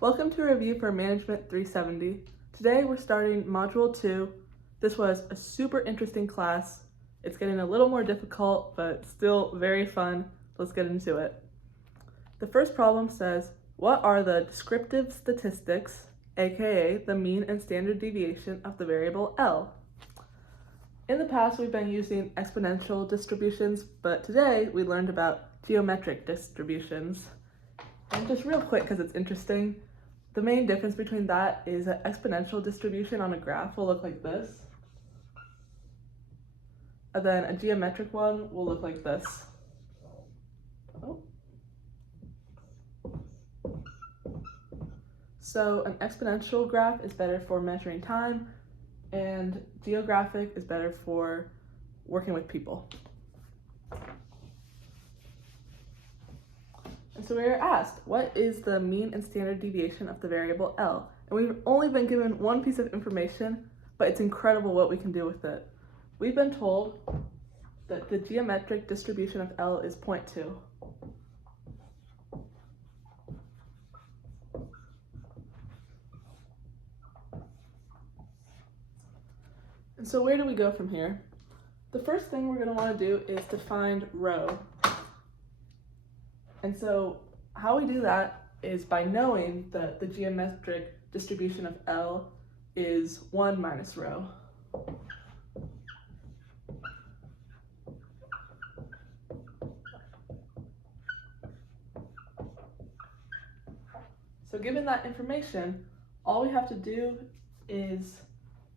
Welcome to a review for Management 370. Today we're starting Module 2. This was a super interesting class. It's getting a little more difficult, but still very fun. Let's get into it. The first problem says, what are the descriptive statistics, aka the mean and standard deviation of the variable L? In the past, we've been using exponential distributions, but today we learned about geometric distributions. And just real quick, because it's interesting, the main difference between that is an exponential distribution on a graph will look like this. And then a geometric one will look like this. So an exponential graph is better for measuring time, and geographic is better for working with people. And so we were asked, what is the mean and standard deviation of the variable L? And we've only been given one piece of information, but it's incredible what we can do with it. We've been told that the geometric distribution of L is 0.2. And so where do we go from here? The first thing we're going to want to do is to find rho. And so how we do that is by knowing that the geometric distribution of L is 1 minus rho. So given that information, all we have to do is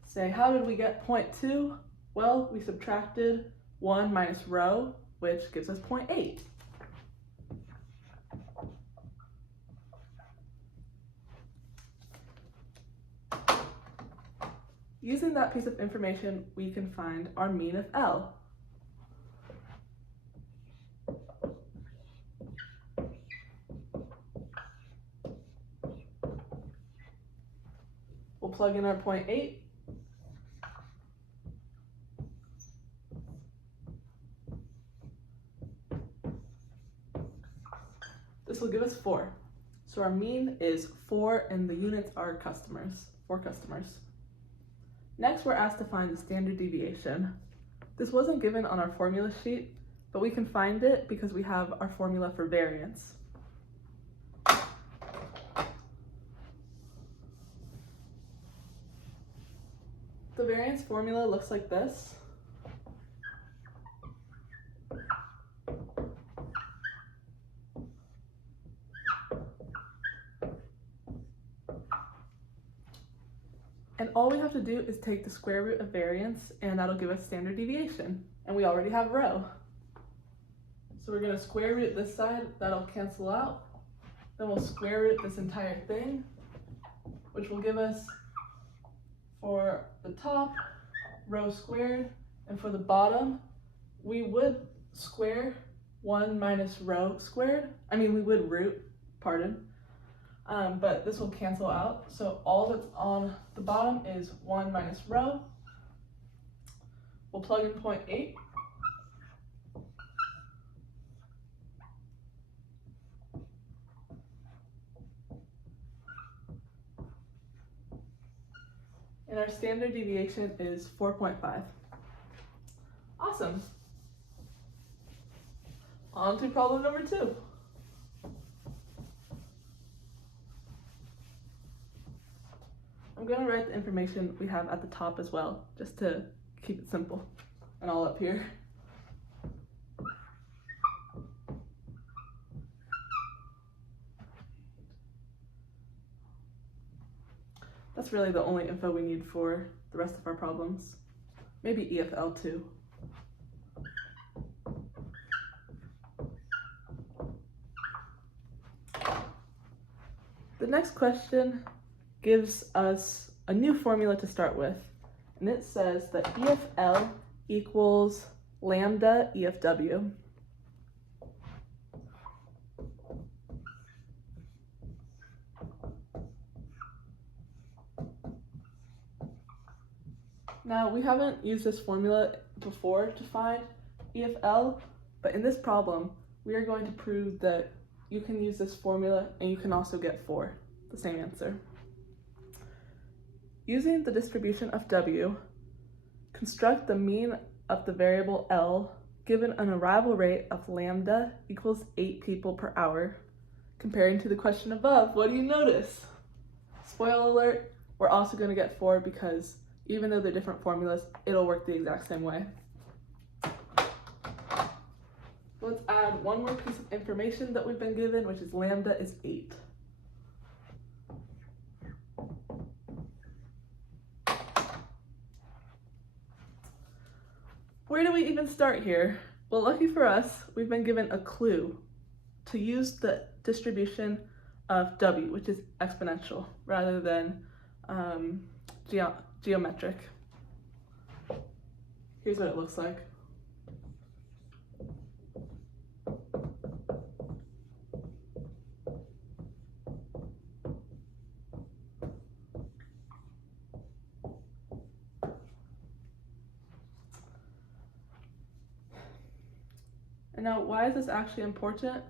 say, how did we get 0.2? Well, we subtracted 1 minus rho, which gives us 0.8. Using that piece of information, we can find our mean of L. We'll plug in our 0.8. This will give us 4. So our mean is 4 and the units are customers, 4 customers. Next, we're asked to find the standard deviation. This wasn't given on our formula sheet, but we can find it because we have our formula for variance. The variance formula looks like this. And all we have to do is take the square root of variance, and that'll give us standard deviation. And we already have rho. So we're going to square root this side, that'll cancel out. Then we'll square root this entire thing, which will give us, for the top, rho squared, and for the bottom, we would square 1 minus rho squared. We would root, pardon. But this will cancel out. So all that's on the bottom is 1 minus rho. We'll plug in 0.8. And our standard deviation is 4.5. Awesome. On to problem number 2. I'm going to write the information we have at the top as well, just to keep it simple, and all up here. That's really the only info we need for the rest of our problems. Maybe EFL too. The next question gives us a new formula to start with, and it says that EFL equals lambda EFW. Now, we haven't used this formula before to find EFL, but in this problem, we are going to prove that you can use this formula and you can also get 4. the same answer. Using the distribution of W, construct the mean of the variable L given an arrival rate of lambda equals 8 people per hour. Comparing to the question above, what do you notice? Spoiler alert, we're also going to get 4 because even though they're different formulas, it'll work the exact same way. Let's add one more piece of information that we've been given, which is lambda is 8. Where do we even start here? Well, lucky for us, we've been given a clue to use the distribution of W, which is exponential, rather than geometric. Here's what it looks like. And now, why is this actually important?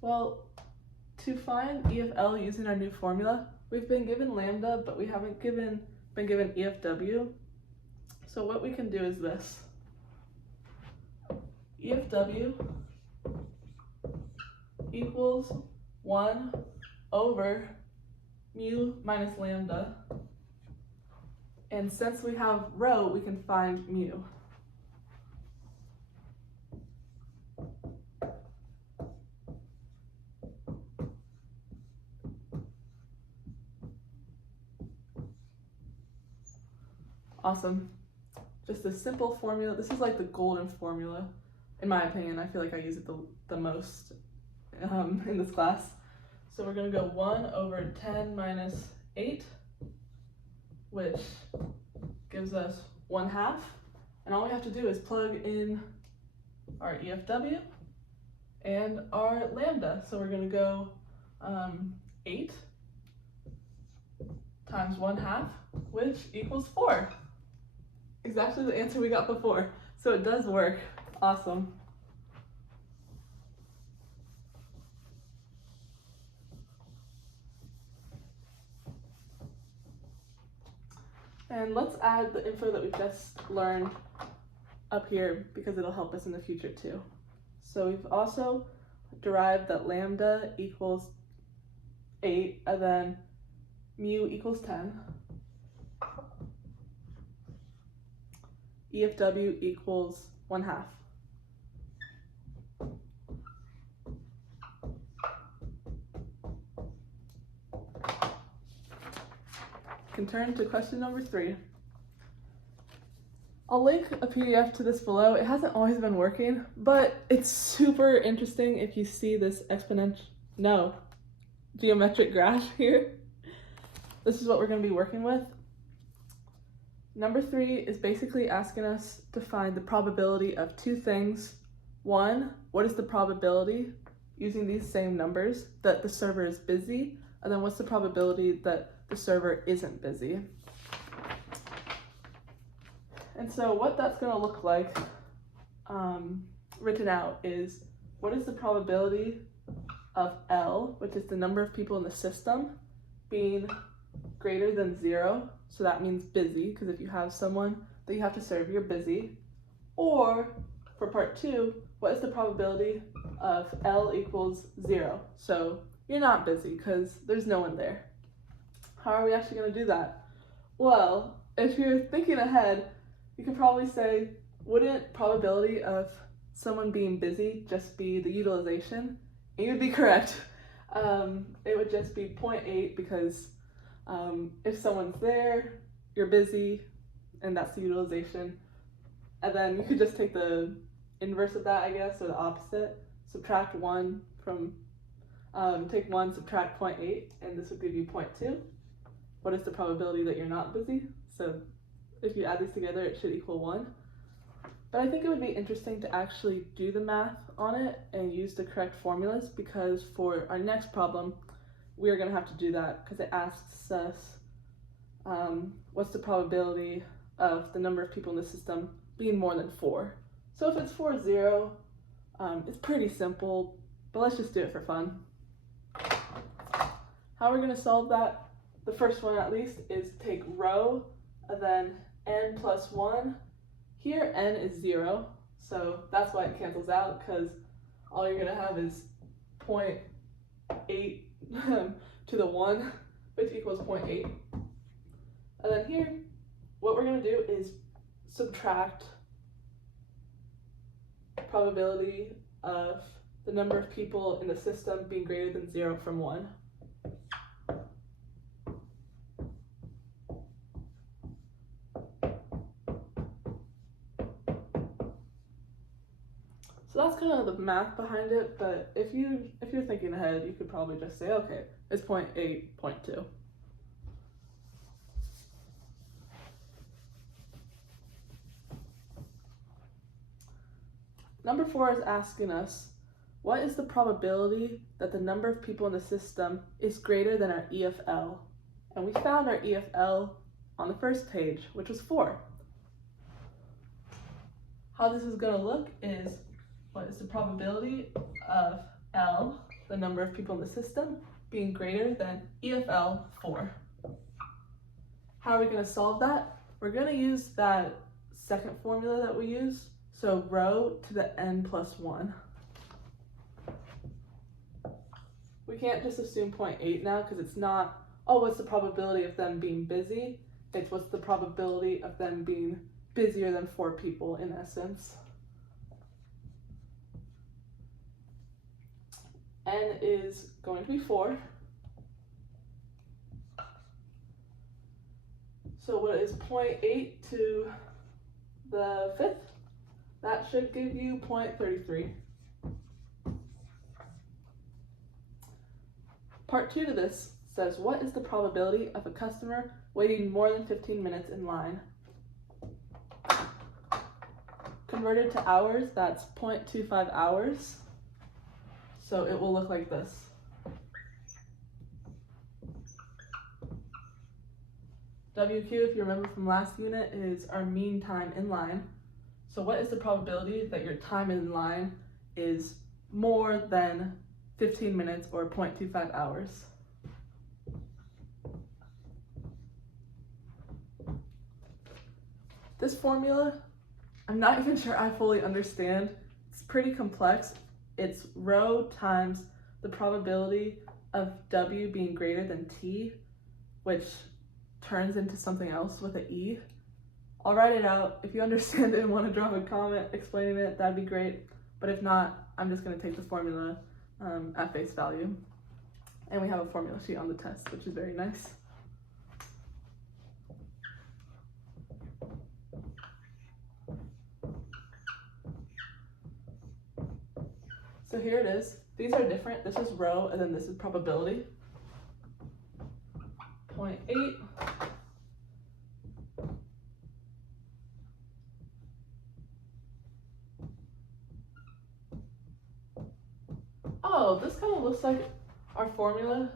Well, to find E of L using our new formula, we've been given lambda, but we haven't been given E of W. So what we can do is this. E of W equals 1 over mu minus lambda. And since we have rho, we can find mu. Awesome. Just a simple formula. This is like the golden formula, in my opinion. I feel like I use it the most in this class. So we're going to go 1 over 10 minus 8, which gives us 1/2. And all we have to do is plug in our EFW and our lambda. So we're going to go 8 times 1/2, which equals 4. Exactly the answer we got before. So it does work. Awesome. And let's add the info that we just learned up here because it'll help us in the future too. So we've also derived that lambda equals 8 and then mu equals 10. E of W equals 1/2. Can turn to question number 3. I'll link a PDF to this below. It hasn't always been working, but it's super interesting if you see this geometric graph here. This is what we're going to be working with. Number 3 is basically asking us to find the probability of 2 things. 1, what is the probability, using these same numbers, that the server is busy? And then what's the probability that the server isn't busy? And so what that's going to look like written out is, what is the probability of L, which is the number of people in the system, being greater than 0? So that means busy, because if you have someone that you have to serve, you're busy. Or for part 2, what is the probability of L equals 0? So you're not busy because there's no one there. How are we actually going to do that? Well, if you're thinking ahead, you could probably say, wouldn't probability of someone being busy just be the utilization? And you'd be correct. It would just be 0.8 because if someone's there, you're busy, and that's the utilization. And then you could just take the inverse of that, I guess, or the opposite. Subtract 1 from, take 1, subtract 0.8, and this would give you 0.2. What is the probability that you're not busy? So if you add these together, it should equal 1. But I think it would be interesting to actually do the math on it and use the correct formulas, because for our next problem, we're going to have to do that because it asks us what's the probability of the number of people in the system being more than 4. So if it's 4, 0, it's pretty simple, but let's just do it for fun. How we're going to solve that, the first one at least, is take rho and then n plus 1. Here n is 0, so that's why it cancels out, because all you're going to have is 0.8 to the 1, which equals 0.8. And then here, what we're going to do is subtract probability of the number of people in the system being greater than 0 from 1. So that's kind of the math behind it, but if you're thinking ahead, you could probably just say, okay, it's 0.8, 0.2. Number 4 is asking us, what is the probability that the number of people in the system is greater than our EFL? And we found our EFL on the first page, which was 4. How this is going to look is, what is the probability of L, the number of people in the system, being greater than EFL 4? How are we going to solve that? We're going to use that second formula that we used, so rho to the n plus 1. We can't just assume 0.8 now, because it's not, oh, what's the probability of them being busy? It's what's the probability of them being busier than 4 people in essence. N is going to be 4. So what is 0.8 to the 5th? That should give you 0.33. Part 2 to this says, what is the probability of a customer waiting more than 15 minutes in line? Converted to hours, that's 0.25 hours. So it will look like this. WQ, if you remember from last unit, is our mean time in line. So what is the probability that your time in line is more than 15 minutes or 0.25 hours? This formula, I'm not even sure I fully understand. It's pretty complex. It's rho times the probability of W being greater than T, which turns into something else with an E. I'll write it out. If you understand it and want to drop a comment explaining it, that'd be great. But if not, I'm just going to take the formula at face value. And we have a formula sheet on the test, which is very nice. So here it is. These are different. This is rho, and then this is probability. 0.8. Oh, this kind of looks like our formula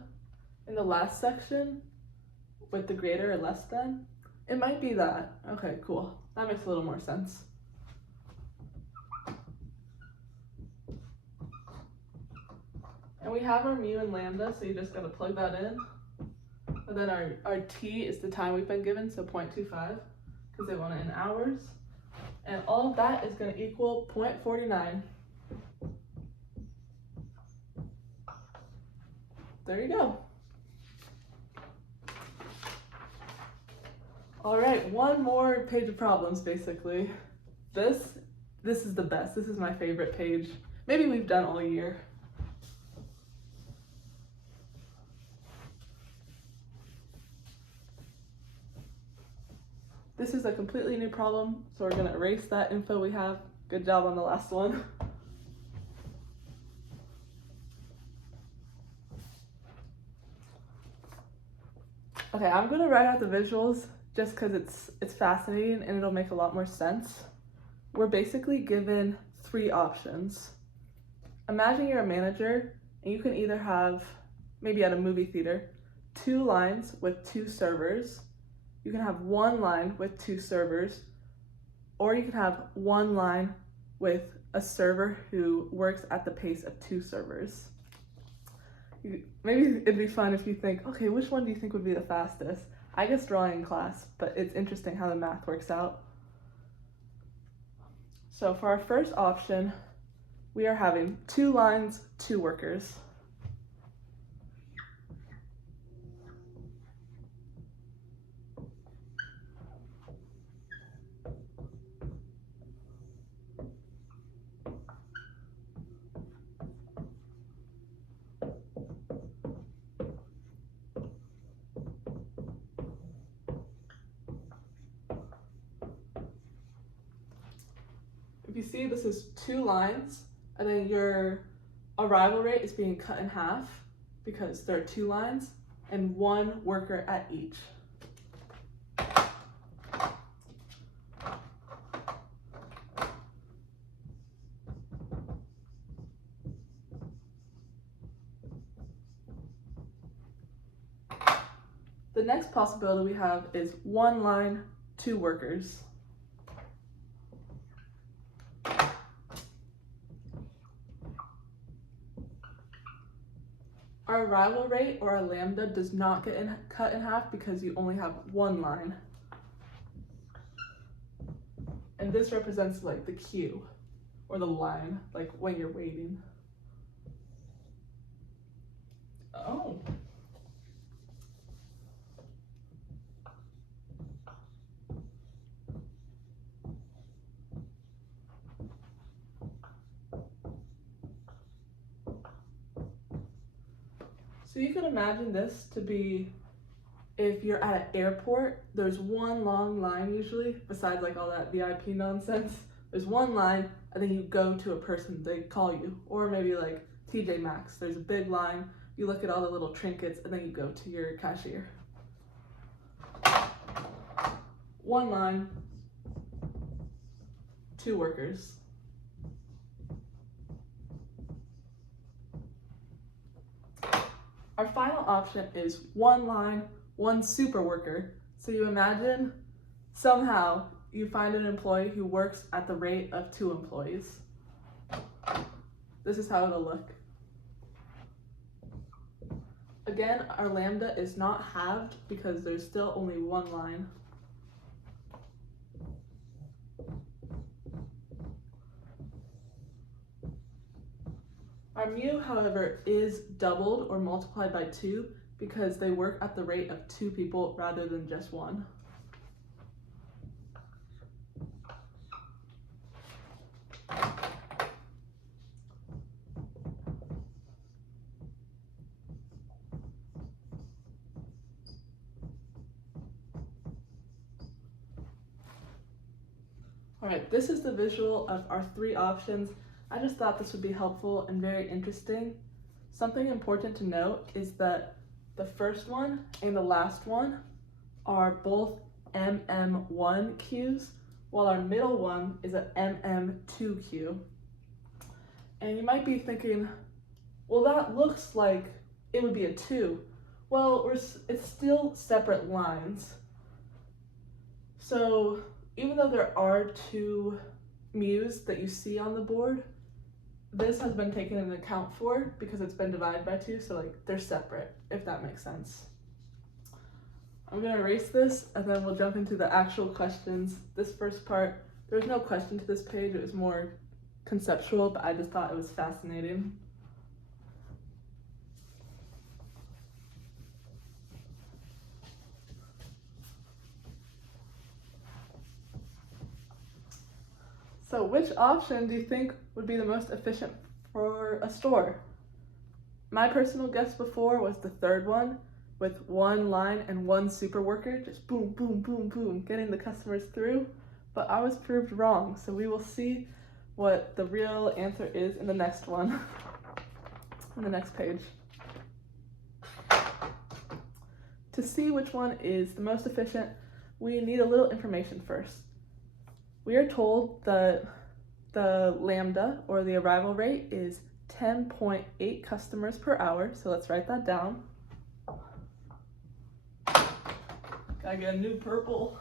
in the last section with the greater or less than. It might be that. Okay, cool. That makes a little more sense. And we have our mu and lambda, so you just gotta plug that in. And then our t is the time we've been given, so 0.25, because they want it in hours. And all of that is gonna equal 0.49. There you go. All right, one more page of problems, basically. This is the best. This is my favorite page. Maybe we've done all year. This is a completely new problem, so we're gonna erase that info we have. Good job on the last one. Okay, I'm gonna write out the visuals just because it's fascinating and it'll make a lot more sense. We're basically given 3 options. Imagine you're a manager and you can either have, maybe at a movie theater, 2 lines with 2 servers. You can have 1 line with 2 servers, or you can have 1 line with a server who works at the pace of 2 servers. Maybe it'd be fun if you think, okay, which one do you think would be the fastest? I guess drawing in class, but it's interesting how the math works out. So for our first option, we are having 2 lines, 2 workers. If you see, this is 2 lines, and then your arrival rate is being cut in half because there are 2 lines and 1 worker at each. The next possibility we have is 1 line, 2 workers. Our arrival rate, or our lambda, does not get cut in half because you only have 1 line. And this represents like the queue, or the line, like when you're waiting. Oh. So you can imagine this to be, if you're at an airport, there's 1 long line usually, besides like all that VIP nonsense. There's 1 line, and then you go to a person, they call you. Or maybe like TJ Maxx, there's a big line, you look at all the little trinkets, and then you go to your cashier. 1 line, 2 workers. Our final option is 1 line, 1 super worker. So you imagine somehow you find an employee who works at the rate of 2 employees. This is how it'll look. Again, our lambda is not halved because there's still only 1 line. Our mu, however, is doubled or multiplied by 2 because they work at the rate of 2 people rather than just 1. All right, this is the visual of our 3 options. I just thought this would be helpful and very interesting. Something important to note is that the first one and the last one are both MM1 queues, while our middle one is an MM2 queue. And you might be thinking, well, that looks like it would be a 2. Well, it's still separate lines. So even though there are 2 mu's that you see on the board, this has been taken into account for because it's been divided by 2, so like they're separate, if that makes sense. I'm gonna erase this and then we'll jump into the actual questions. This first part, there's no question to this page, it was more conceptual, but I just thought it was fascinating. So which option do you think would be the most efficient for a store? My personal guess before was the third one, with 1 line and 1 super worker, just boom, boom, boom, boom, getting the customers through, but I was proved wrong, so we will see what the real answer is in the next one, on the next page. To see which one is the most efficient, we need a little information first. We are told that the lambda, or the arrival rate, is 10.8 customers per hour, so let's write that down. Gotta get a new purple.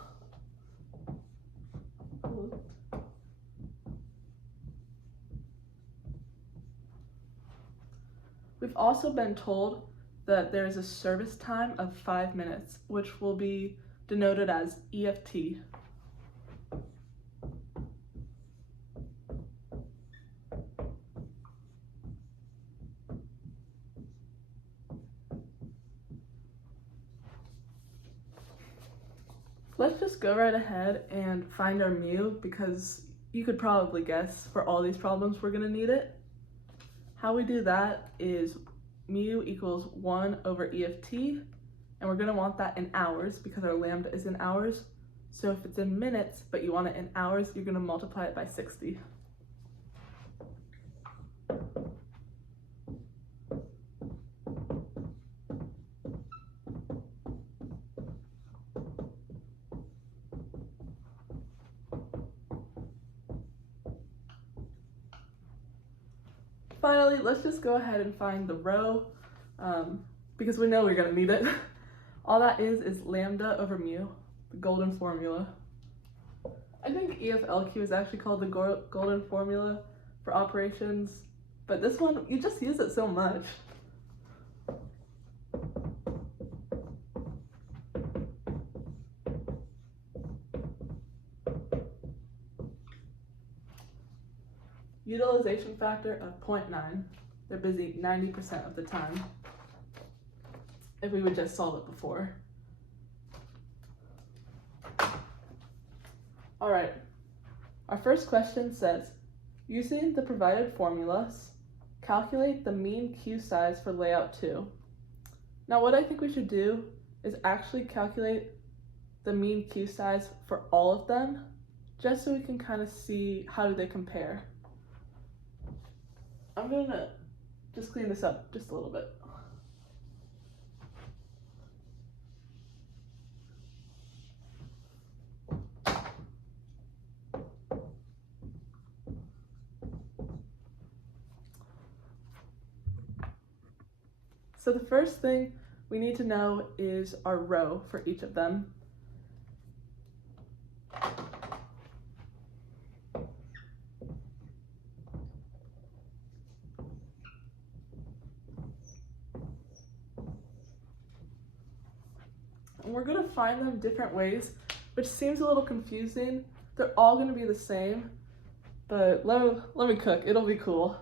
We've We've also been told that there is a service time of 5 minutes, which will be denoted as EFT. Let's just go right ahead and find our mu, because you could probably guess for all these problems we're going to need it. How we do that is mu equals 1 over EFT, and we're going to want that in hours because our lambda is in hours. So if it's in minutes but you want it in hours, you're going to multiply it by 60. Finally, let's just go ahead and find the rho, because we know we're going to need it. All that is lambda over mu, the golden formula. I think EFLQ is actually called the golden formula for operations, but this one, you just use it so much. Utilization factor of 0.9. They're busy 90% of the time. If we would just solve it before. All right, our first question says, using the provided formulas, calculate the mean queue size for layout 2. Now what I think we should do is actually calculate the mean queue size for all of them, just so we can kind of see how do they compare. I'm gonna just clean this up just a little bit. So the first thing we need to know is our rho for each of them. And we're going to find them different ways, which seems a little confusing. They're all going to be the same, but let me cook. It'll be cool.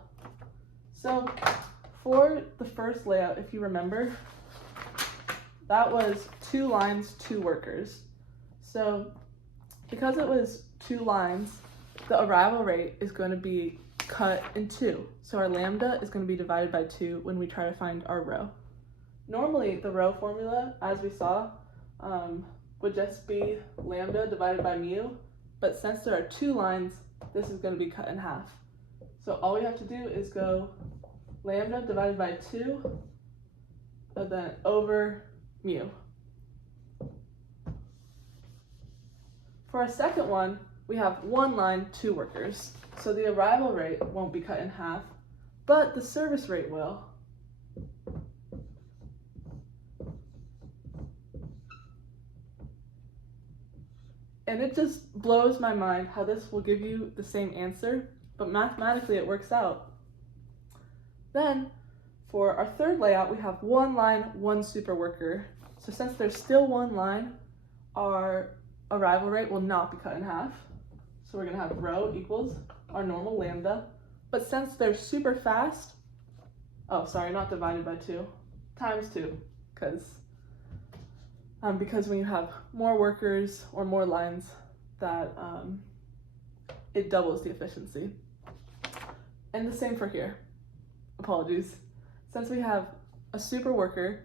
So for the first layout, if you remember, that was 2 lines, 2 workers. So because it was 2 lines, the arrival rate is going to be cut in 2. So our lambda is going to be divided by 2 when we try to find our rho. Normally, the rho formula, as we saw, would just be lambda divided by mu, but since there are 2 lines, this is going to be cut in half. So all we have to do is go lambda divided by 2, and then over mu. For our second one, we have 1 line, 2 workers. So the arrival rate won't be cut in half, but the service rate will. And it just blows my mind how this will give you the same answer, but mathematically it works out. Then, for our third layout, we have 1 line, 1 super worker. So since there's still 1 line, our arrival rate will not be cut in half. So we're going to have rho equals our normal lambda. But since they're super fast, oh, sorry, not divided by 2, times 2, because when you have more workers or more lines, that it doubles the efficiency. And the same for here. Apologies. Since we have a super worker,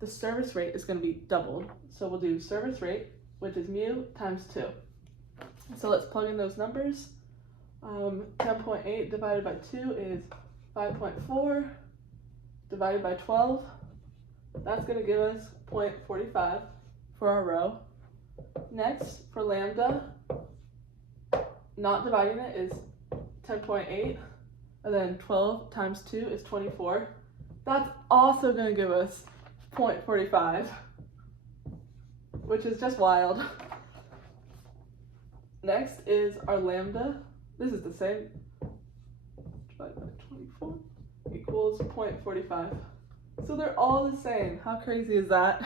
the service rate is going to be doubled. So we'll do service rate, which is mu times 2. So let's plug in those numbers. 10.8 divided by 2 is 5.4 divided by 12. That's going to give us 0.45 for our rho. Next, for lambda, not dividing it is 10.8, and then 12 times 2 is 24. That's also going to give us 0.45, which is just wild. Next is our lambda. This is the same. Divided by 24 equals equals 0.45. So they're all the same. How crazy is that?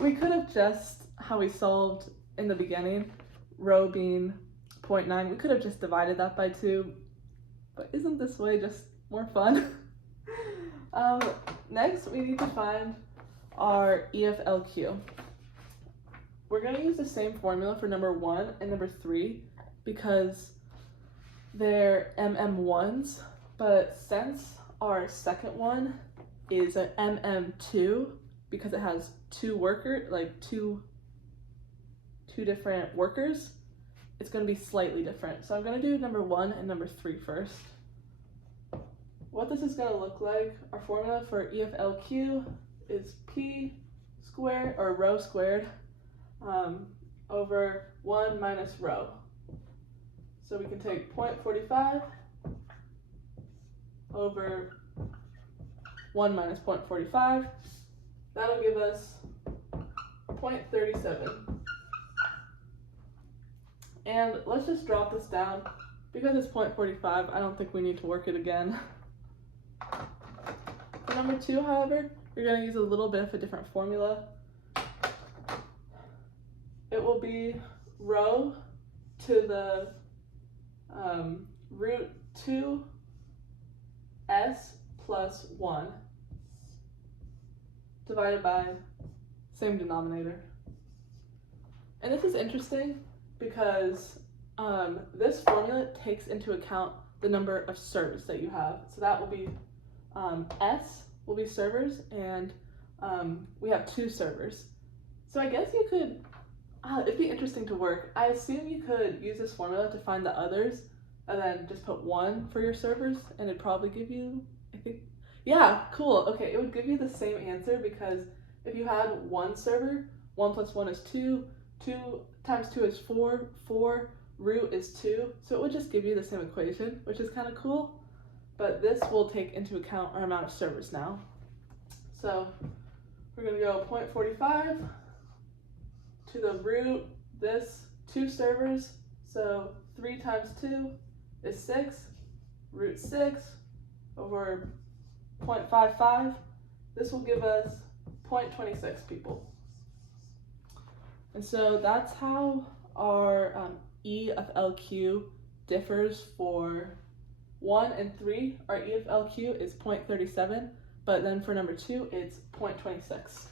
We could have just, how we solved in the beginning, rho being 0.9, we could have just divided that by 2, but isn't this way just more fun? Next, we need to find our EFLQ. We're going to use the same formula for number 1 and number 3 because they're MM1s, but since our second one is an MM2 because it has two different workers, it's going to be slightly different. So I'm going to do number 1 and number 3 first. What this is going to look like, our formula for EFLQ is P squared, or rho squared, over 1 minus rho. So we can take 0.45 over 1 minus 0.45. That'll give us 0.37. And let's just drop this down. Because it's 0.45, I don't think we need to work it again. For number 2, however, you're going to use a little bit of a different formula. It will be rho to the root 2s plus 1 divided by same denominator. And this is interesting because this formula takes into account the number of servers that you have. So that will be S will be servers, and we have 2 servers. So I guess you could, it'd be interesting to work. I assume you could use this formula to find the others and then just put 1 for your servers, and it'd probably give you, I think, yeah, cool. Okay, it would give you the same answer because if you had 1 server, 1 plus 1 is 2, 2 times 2 is 4, 4 root is 2, so it would just give you the same equation, which is kind of cool. But this will take into account our amount of servers now. So we're going to go 0.45 to the root, this 2 servers, so 3 times 2 is 6, root 6 over 0.55. This will give us 0.26 people. And so that's how our E of LQ differs for 1 and 3. Our E of LQ is 0.37, but then for number 2, it's 0.26.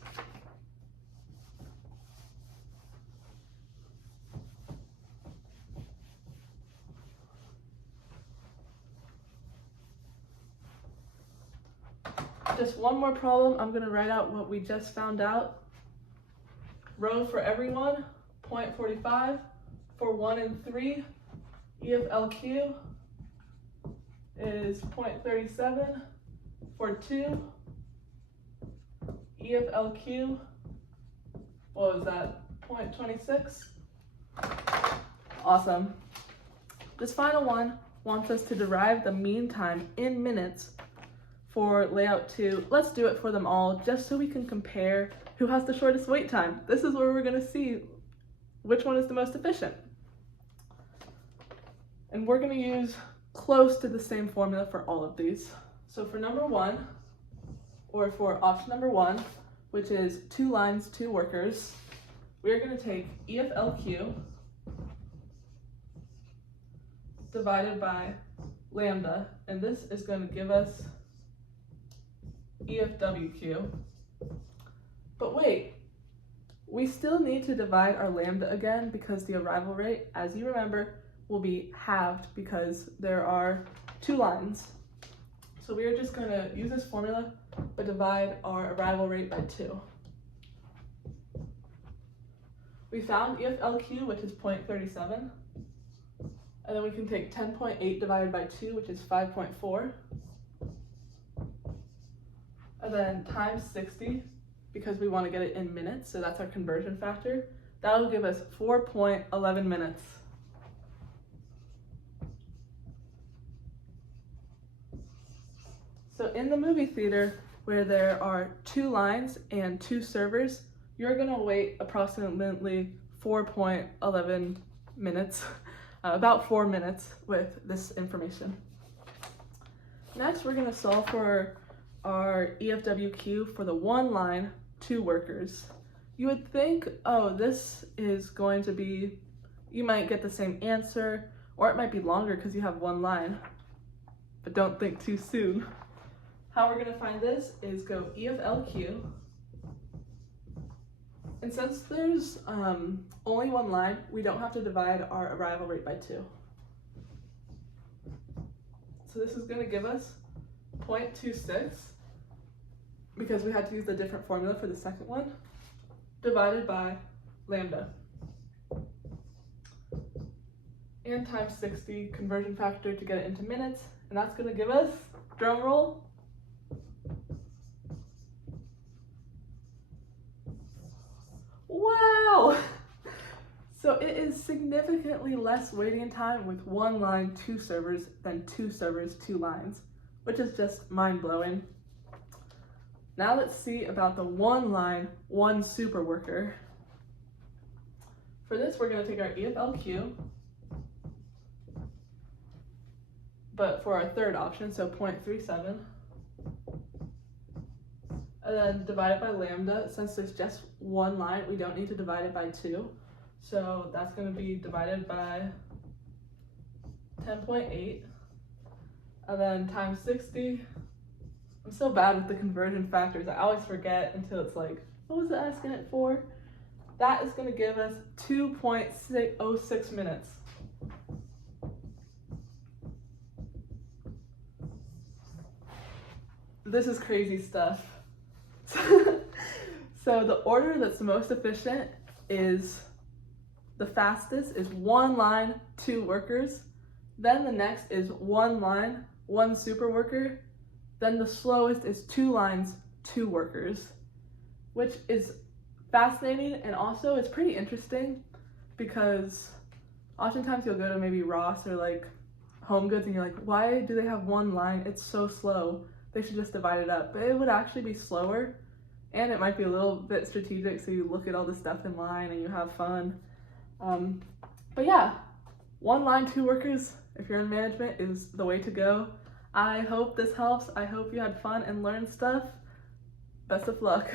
Just one more problem. I'm going to write out what we just found out. Rho for everyone, 0.45. For 1 and 3, E of LQ is 0.37. For 2, E of LQ, what was that, 0.26? Awesome. This final one wants us to derive the mean time in minutes for layout 2. Let's do it for them all just so we can compare who has the shortest wait time. This is where we're going to see which one is the most efficient. And we're going to use close to the same formula for all of these. So for number 1, or for option number 1, which is 2 lines, 2 workers, we're going to take E of LQ divided by lambda, and this is going to give us E of WQ. But wait, we still need to divide our lambda again because the arrival rate, as you remember, will be halved because there are 2 lines. So we are just going to use this formula but divide our arrival rate by 2. We found E of LQ, which is 0.37, and then we can take 10.8 divided by 2, which is 5.4, and then times 60, because we want to get it in minutes, so that's our conversion factor. That will give us 4.11 minutes. So in the movie theater, where there are 2 lines and 2 servers, you're going to wait approximately 4.11 minutes, about 4 minutes with this information. Next, we're going to solve for our EFWQ for the 1 line, 2 workers. You would think, oh, this is going to be, you might get the same answer, or it might be longer because you have 1 line. But don't think too soon. How we're going to find this is go E of LQ. And since there's only 1 line, we don't have to divide our arrival rate by 2. So this is going to give us 0.26, because we had to use the different formula for the second one, divided by lambda. And times 60 conversion factor to get it into minutes, and that's going to give us, drum roll, wow! So it is significantly less waiting time with 1 line, 2 servers than 2 servers, 2 lines, which is just mind-blowing. Now let's see about the 1 line, 1 super worker. For this, we're going to take our E of LQ, but for our third option, so 0.37, and then divide it by lambda. Since there's just 1 line, we don't need to divide it by 2. So that's going to be divided by 10.8, and then times 60. I'm so bad with the conversion factors. I always forget until it's like, what was it asking it for? That is going to give us 2.06 minutes. This is crazy stuff. So the order that's the most efficient is, the fastest is 1 line, 2 workers. Then the next is 1 line, 1 super worker. Then the slowest is 2 lines, 2 workers, which is fascinating, and also it's pretty interesting because oftentimes you'll go to maybe Ross or like Home Goods and you're like, why do they have 1 line? It's so slow. They should just divide it up. But it would actually be slower, and it might be a little bit strategic, so you look at all the stuff in line and you have fun. But yeah, 1 line, 2 workers, if you're in management, is the way to go. I hope this helps. I hope you had fun and learned stuff. Best of luck.